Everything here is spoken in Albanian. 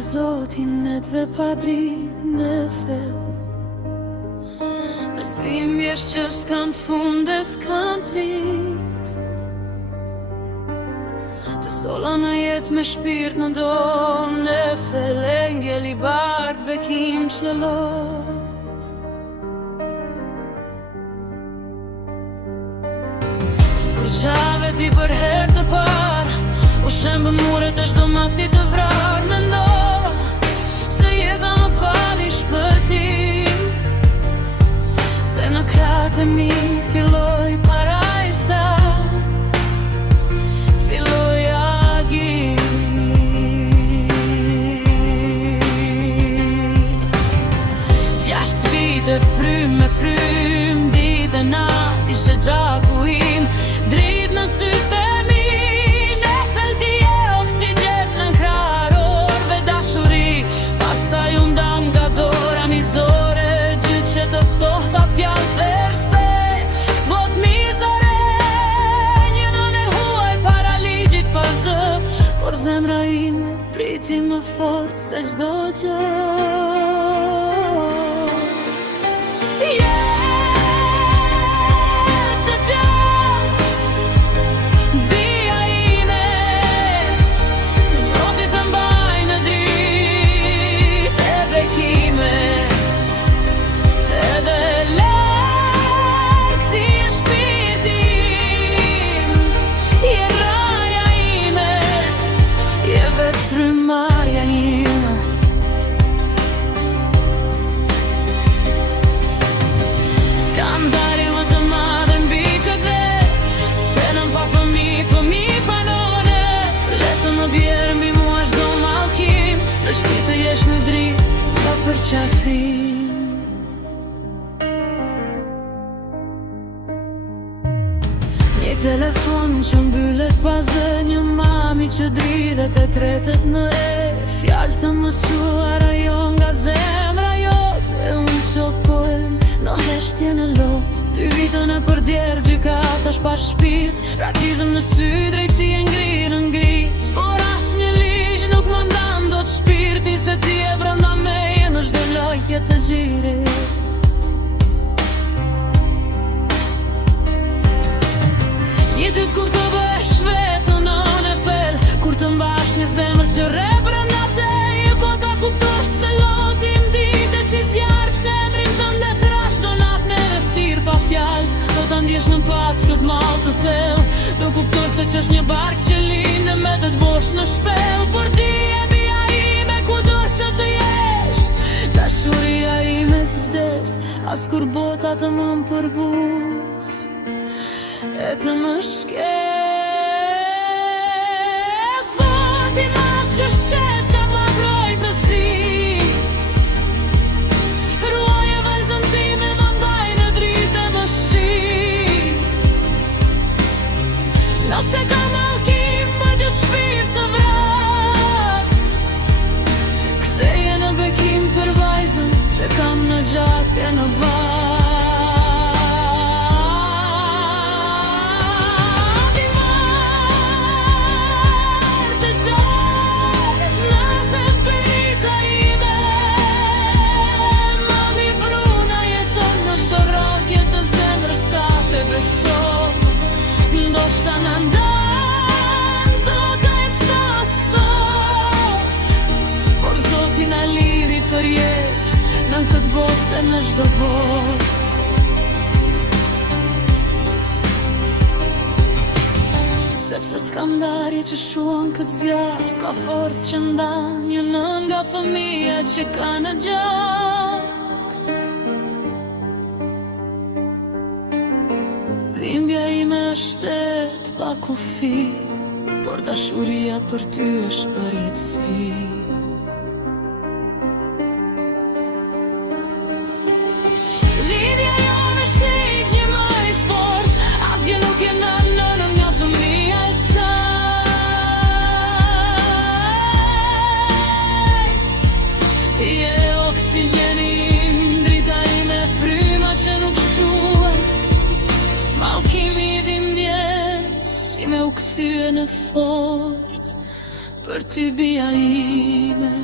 Zotin e t've pa dritë në fel. Mes dhimbjesh që s'kan fund e s'kan prit, të sola në jetë me shpirt në dorë në fel. Engel i bardh bekim qelor. Kur qave ti për her të par, u shembë muret e shdo mafti të vrar. Mendo se jeta më fali shpëtim, se në kratë e mi filloj parajsa, filloj agi. Gjasht vite frym me frym, ditë e natë ishe gjaku im, dritë në sytë e mi. Në fel ti e oksigen në krarorve dashuri, pastaj unë dam nga dora mizore, gjithë që të ftohta fjallë verse. Bot mizore, një nën e huaj para ligjit pa zë, por zemra ime priti më fort se çdo gjë. Për qafim, një telefon që mbyllet pa zë, një mami që dridhet e tretet në e, fjallë të mësuar ajo nga zemra jote, e unë që poem në heshtje në lot. 2 vitën e përdjerë gjykatash pa shpirt, ratizëm në sy, drejtësi e ngrirë në ngriz, por as një ligj nuk më ndan do të shpirti, se ti e brënda meje në çdo lojë të gjiri. Një ditë kur të bësh vetën në fel, kur të mbash një zemër që re brënda teje, po ta kuptosh se lotim dite si zjarë, zemrin të ndethrash do natë në rësir pa fjallë, do të ndjesh në pac këtë mal të thell, do kuptosh se që është një bark që linde me të t'bosh në shpel. Por ti e bia ime kudo që të jesh, dashuria ime s'vdes, as kur bota të më përbus e të më shkel. Fati madh që shesh ta ma broj të si, ruaje vajzën time, më mbaj në dritë e më shi. Nëse ka mallkim, më gjë shpirt të vrar, ktheje në bekim për vajzën që kam në gjak e në var. Ti marrë të gjarë, nëse përita ime, mami bruna jeton në çdo rrahje të zemrës sa te beson. Ndoshta në ndan toka e ftohtë sot, por Zoti na lidhi për jetë në këtë botë e në çdo botë. Sepse s'ka ndarje që shuan këtë zjarë, s'ka forcë që ndan një nën nga fëmija që ka në gjak. Dhimbja ime është shtet pa kufi, por dashuria për ty është përjetësi. Lidhja jonë është ligji më i fort, asgjë nuk e ndan nënën nga fëmija e saj. Ti e oksigjeni im, drita ime, fryma që nuk shuan, mallkimi i dhimbjes si me u kthye në forcë, për ty bia ime.